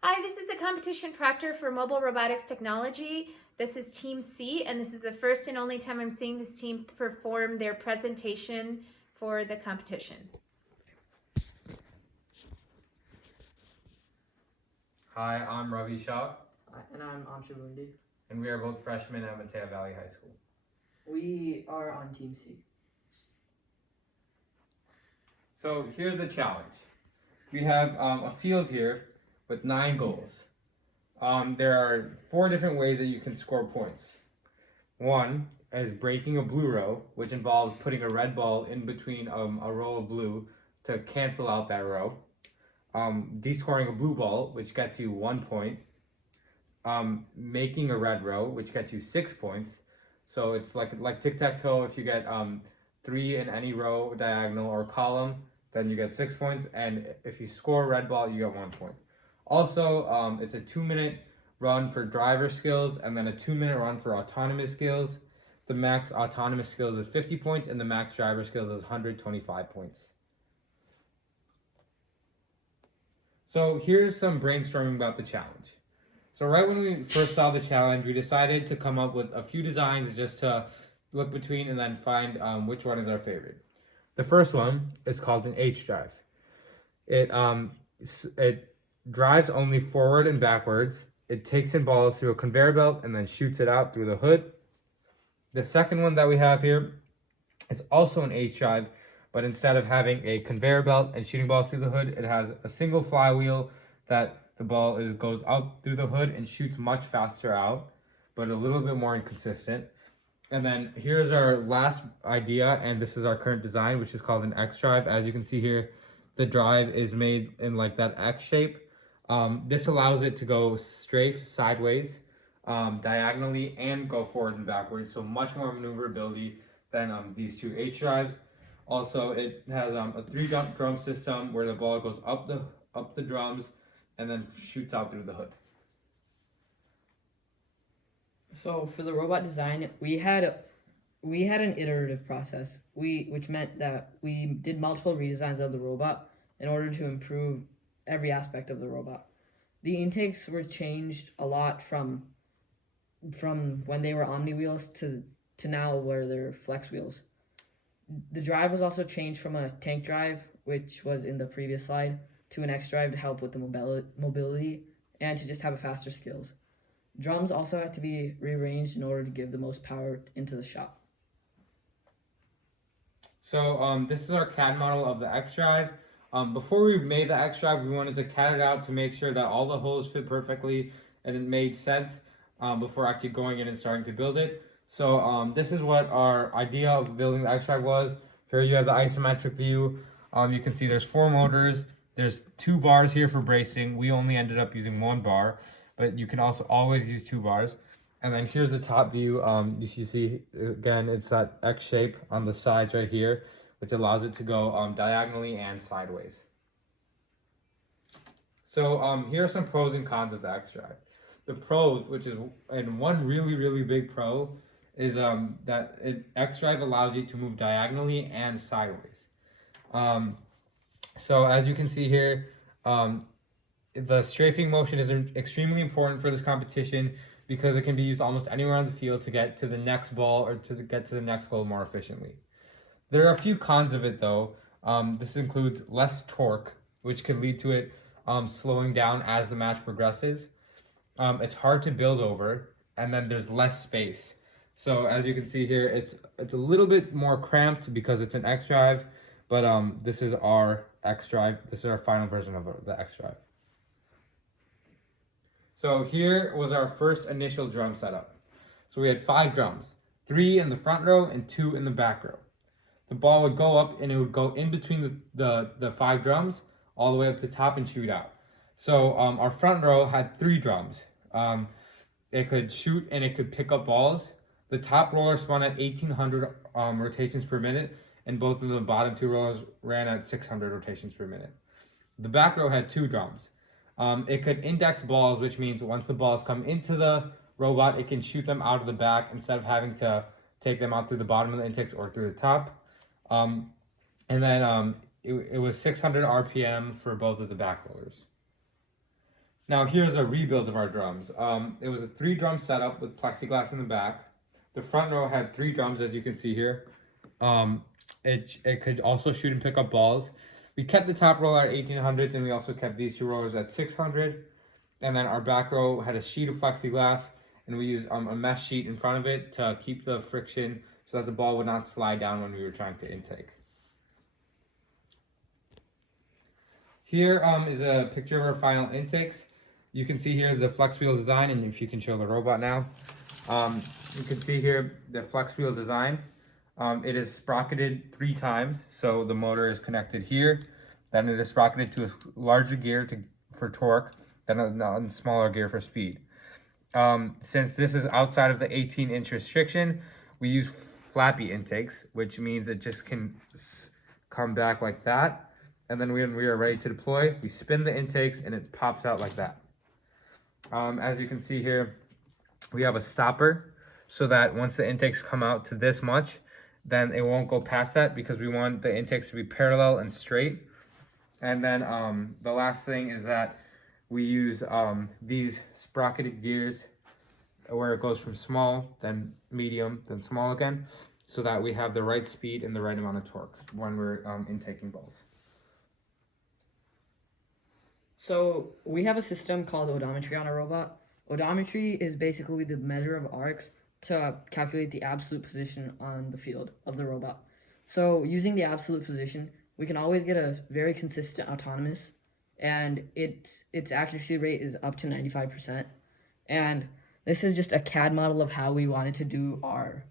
Hi, this is the competition proctor for mobile robotics technology. This is Team C, and this is the first and only time I'm seeing this team perform their presentation for the competition. Hi, I'm Ravi Shah, And I'm Amshu Mundi. and we are both freshmen at Mateo Valley High School. We are on Team C. So here's the challenge. We have a field here with 9 goals. There are 4 different ways that you can score points. One is breaking a blue row, which involves putting a red ball in between a row of blue to cancel out that row. Descoring a blue ball, which gets you 1 point. Making a red row, which gets you 6 points. So it's like tic-tac-toe. If you get 3 in any row, diagonal, or column, then you get 6 points. And if you score a red ball, you get 1 point. Also, it's a 2-minute run for driver skills and then a 2-minute run for autonomous skills. The max autonomous skills is 50 points and the max driver skills is 125 points. So here's some brainstorming about the challenge. So right when we first saw the challenge, we decided to come up with a few designs just to look between and then find which one is our favorite. The first one is called an H drive. It drives only forward and backwards. It takes in balls through a conveyor belt and then shoots it out through the hood. The second one that we have here is also an H drive, but instead of having a conveyor belt and shooting balls through the hood, it has a single flywheel that the ball goes up through the hood and shoots much faster out, but a little bit more inconsistent. And then here's our last idea, and this is our current design, which is called an X drive. As you can see here, the drive is made in like that X shape. This allows it to go straight, sideways, diagonally, and go forward and backwards. So much more maneuverability than these two H drives. Also, it has a 3-drum system where the ball goes up the drums and then shoots out through the hood. So for the robot design, we had an iterative process. Which meant that we did multiple redesigns of the robot in order to improve every aspect of the robot. The intakes were changed a lot from when they were Omni wheels to now where they're flex wheels. The drive was also changed from a tank drive, which was in the previous slide, to an X drive to help with the mobility and to just have a faster skills. Drums also had to be rearranged in order to give the most power into the shot. So this is our CAD model of the X drive. Before we made the X drive, we wanted to CAD it out to make sure that all the holes fit perfectly and it made sense before actually going in and starting to build it. So this is what our idea of building the X drive was. Here you have the isometric view. You can see there's 4 motors. There's 2 bars here for bracing. We only ended up using 1 bar, but you can also always use 2 bars. And then here's the top view. You see, again, it's that X shape on the sides right here, which allows it to go diagonally and sideways. So here are some pros and cons of the X drive. The pros, which is, and one really, really big pro, is that X drive allows you to move diagonally and sideways. So as you can see here, the strafing motion is extremely important for this competition because it can be used almost anywhere on the field to get to the next ball or to get to the next goal more efficiently. There are a few cons of it though. This includes less torque, which could lead to it slowing down as the match progresses. It's hard to build over, and then there's less space. So as you can see here, it's a little bit more cramped because it's an X drive, but this is our X drive. This is our final version of the X drive. So here was our first initial drum setup. So we had 5 drums, 3 in the front row and 2 in the back row. The ball would go up and it would go in between the 5 drums all the way up to the top and shoot out. So our front row had 3 drums. It could shoot and it could pick up balls. The top roller spun at 1,800 rotations per minute, and both of the bottom 2 rollers ran at 600 rotations per minute. The back row had 2 drums. It could index balls, which means once the balls come into the robot, it can shoot them out of the back instead of having to take them out through the bottom of the intakes or through the top. And then it was 600 RPM for both of the back rollers. Now here's a rebuild of our drums. It was a 3-drum setup with plexiglass in the back. The front row had 3 drums, as you can see here. It could also shoot and pick up balls. We kept the top row at 1800s, and we also kept these 2 rows at 600. And then our back row had a sheet of plexiglass, and we used a mesh sheet in front of it to keep the friction so that the ball would not slide down when we were trying to intake. Here is a picture of our final intakes. You can see here the flex wheel design, and if you can show the robot now. You can see here the flex wheel design. It is sprocketed 3 times, so the motor is connected here. Then it is sprocketed to a larger gear for torque, then a smaller gear for speed. Since this is outside of the 18-inch restriction, we use flappy intakes, which means it just can come back like that. And then when we are ready to deploy, we spin the intakes and it pops out like that. As you can see here, we have a stopper so that once the intakes come out to this much, then it won't go past that because we want the intakes to be parallel and straight. And then the last thing is that we use these sprocketed gears where it goes from small, then medium, then small again, so that we have the right speed and the right amount of torque when we're intaking balls. So we have a system called odometry on our robot. Odometry is basically the measure of arcs to calculate the absolute position on the field of the robot. So using the absolute position, we can always get a very consistent autonomous, and its accuracy rate is up to 95%. And this is just a CAD model of how we wanted to do our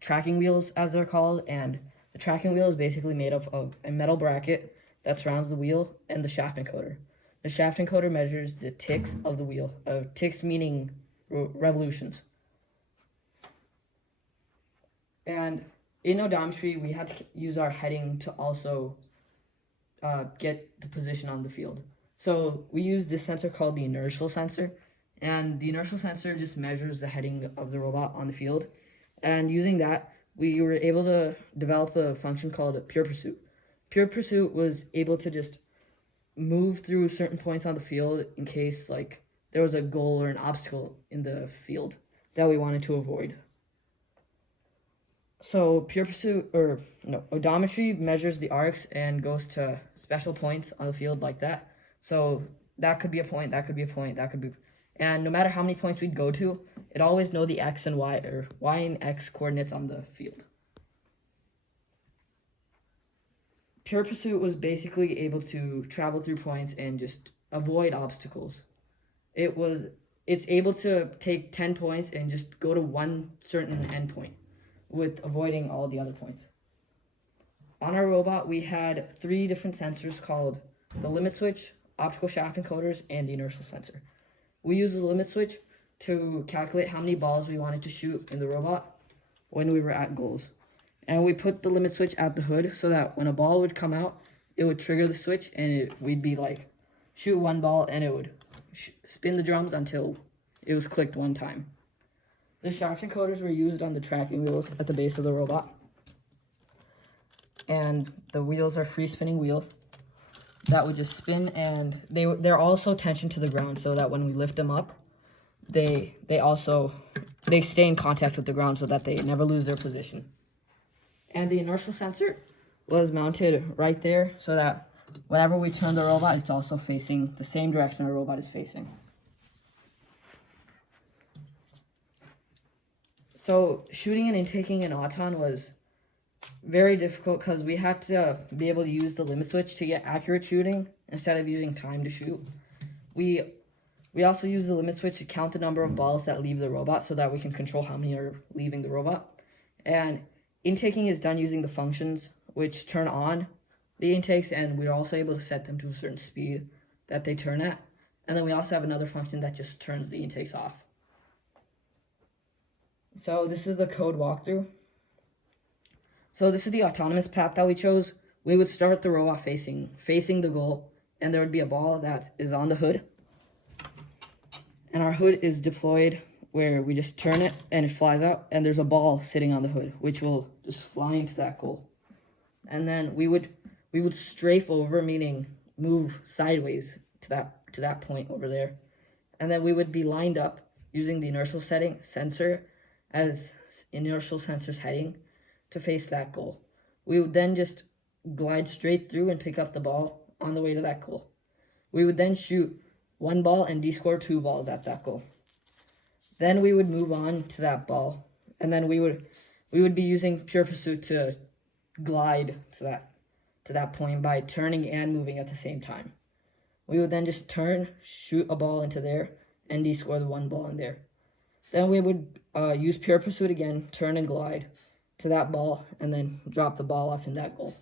tracking wheels, as they're called. And the tracking wheel is basically made up of a metal bracket that surrounds the wheel and the shaft encoder. The shaft encoder measures the ticks of the wheel. Ticks meaning revolutions. And in odometry, we had to use our heading to also get the position on the field. So we use this sensor called the inertial sensor. And the inertial sensor just measures the heading of the robot on the field. And using that, we were able to develop a function called Pure Pursuit. Pure Pursuit was able to just move through certain points on the field in case like there was a goal or an obstacle in the field that we wanted to avoid. So odometry measures the arcs and goes to special points on the field like that. So that could be a point, that could be a point, that could be, and no matter how many points we'd go to, it always know the X and Y, or Y and X coordinates on the field. Pure Pursuit was basically able to travel through points and just avoid obstacles. It's able to take 10 points and just go to one certain endpoint with avoiding all the other points. On our robot, we had 3 different sensors called the limit switch, optical shaft encoders, and the inertial sensor. We used the limit switch to calculate how many balls we wanted to shoot in the robot when we were at goals. And we put the limit switch at the hood so that when a ball would come out, it would trigger the switch and we'd be like, shoot one ball, and it would spin the drums until it was clicked one time. The shaft encoders were used on the tracking wheels at the base of the robot. And the wheels are free spinning wheels that would just spin, and they're also tensioned to the ground so that when we lift them up, they stay in contact with the ground so that they never lose their position. And the inertial sensor was mounted right there so that whenever we turn the robot, it's also facing the same direction our robot is facing. So shooting and intaking an Auton was very difficult because we had to be able to use the limit switch to get accurate shooting instead of using time to shoot. We also use the limit switch to count the number of balls that leave the robot so that we can control how many are leaving the robot. And intaking is done using the functions which turn on the intakes, and we're also able to set them to a certain speed that they turn at. And then we also have another function that just turns the intakes off. So this is the code walkthrough. So this is the autonomous path that we chose. We would start the robot facing the goal, and there would be a ball that is on the hood. And our hood is deployed where we just turn it and it flies out, and there's a ball sitting on the hood which will just fly into that goal. And then we would strafe over, meaning move sideways to that to that point over there. And then we would be lined up using the inertial sensor as inertial sensor's heading to face that goal. We would then just glide straight through and pick up the ball on the way to that goal. We would then shoot 1 ball and de-score 2 balls at that goal. Then we would move on to that ball, and then we would be using Pure Pursuit to glide to that point by turning and moving at the same time. We would then just turn, shoot a ball into there, and de-score the 1 ball in there. Then we would use Pure Pursuit again, turn and glide to that ball, and then drop the ball off in that goal.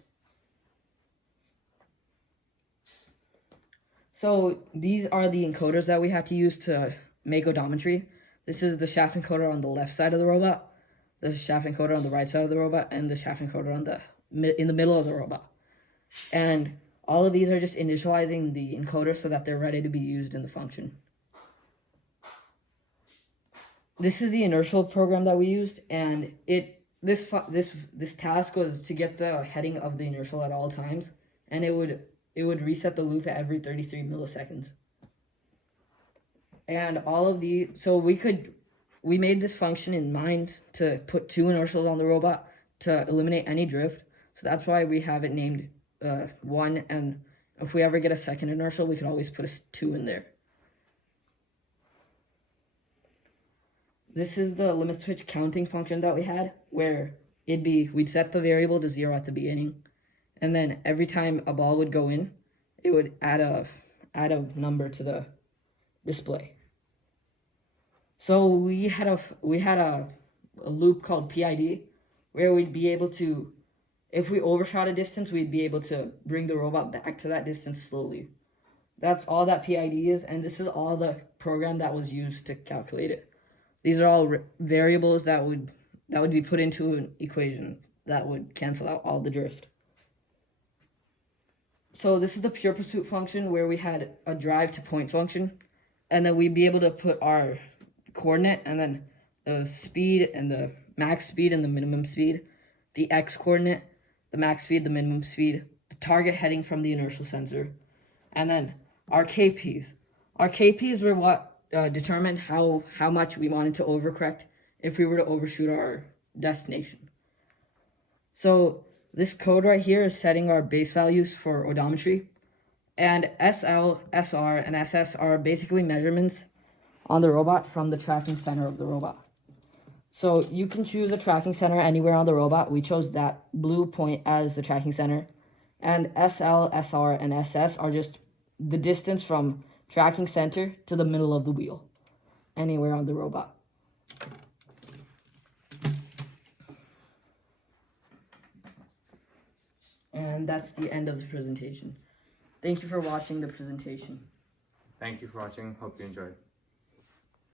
So these are the encoders that we have to use to make odometry. This is the shaft encoder on the left side of the robot, the shaft encoder on the right side of the robot, and the shaft encoder in the middle of the robot. And all of these are just initializing the encoder so that they're ready to be used in the function. This is the inertial program that we used, and this task was to get the heading of the inertial at all times, and it would reset the loop at every 33 milliseconds. And all of these, so we made this function in mind to put 2 inertials on the robot to eliminate any drift. So that's why we have it named 1, and if we ever get a second inertial, we can always put a 2 in there. This is the limit switch counting function that we had, where we'd set the variable to 0 at the beginning, and then every time a ball would go in, it would add a number to the display. So we had a loop called PID, where we'd be able to, if we overshot a distance, we'd be able to bring the robot back to that distance slowly. That's all that PID is, and this is all the program that was used to calculate it. These are all variables that would be put into an equation that would cancel out all the drift. So this is the Pure Pursuit function, where we had a drive to point function, and then we'd be able to put our coordinate and then the speed and the max speed and the minimum speed, the x coordinate, the max speed, the minimum speed, the target heading from the inertial sensor, and then our KPs. Our KPs were what determined how much we wanted to overcorrect if we were to overshoot our destination. So this code right here is setting our base values for odometry, and SL, SR, and SS are basically measurements on the robot from the tracking center of the robot. So you can choose a tracking center anywhere on the robot. We chose that blue point as the tracking center, and SL, SR, and SS are just the distance from tracking center to the middle of the wheel, anywhere on the robot. And that's the end of the presentation. Thank you for watching the presentation. Thank you for watching. Hope you enjoyed.